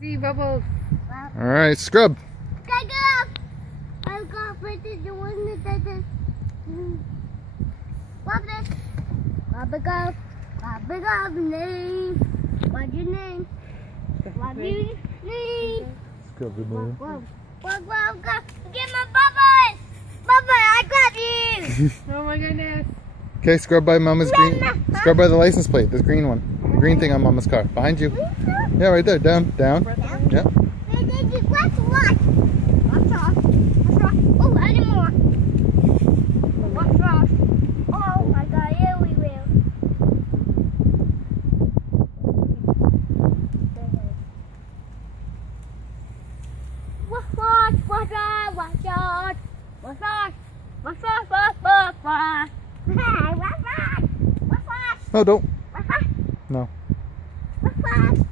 See Bubbles. All right, scrub. I'll go for the one that does. What's this? Bubble name. What's your name? What's your name? Scrub the ball. Whoa. Get my bubbles! Bubble, I got you! Oh my goodness. Okay, scrub by Mama's green. Scrub by the license plate. This green one. The green thing on Mama's car. Behind you. Yeah, right there. Down. Yep. What's what? What's off? Oh, any more? What's off? Oh my God, here we will. No, don't. No. What's